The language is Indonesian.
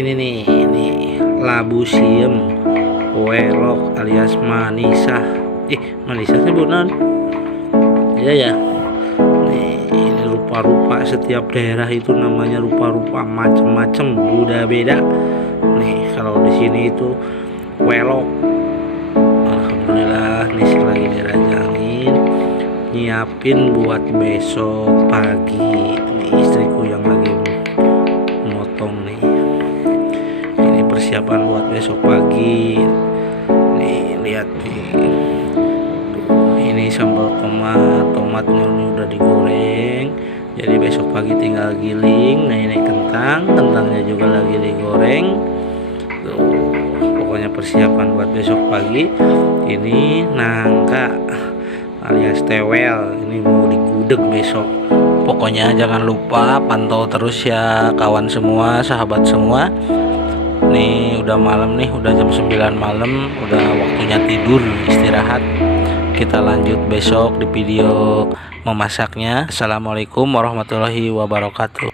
Ini nih, ini labu siem welok alias manisa. Manisa sebutan. Iya ya. Nih, ini rupa-rupa setiap daerah itu namanya rupa-rupa macam-macam, udah beda. Nih, kalau di sini itu welok. Alhamdulillah nih lagi dirajangin, nyiapin buat besok pagi. Ini istriku yang lagi motong nih. Ini persiapan buat besok pagi. Nih lihat nih. Ini sambal tomatnya ini udah digoreng. Jadi besok pagi tinggal giling. Nah ini kentangnya juga lagi digoreng. Tuh, pokoknya persiapan buat besok pagi. Ini nangka alias tewel. Ini mau digudeg besok. Pokoknya jangan lupa pantau terus ya kawan semua, sahabat semua. Nih udah malam nih, udah jam 9 malam, udah waktunya tidur, istirahat. Kita lanjut besok di video memasaknya. Assalamualaikum warahmatullahi wabarakatuh.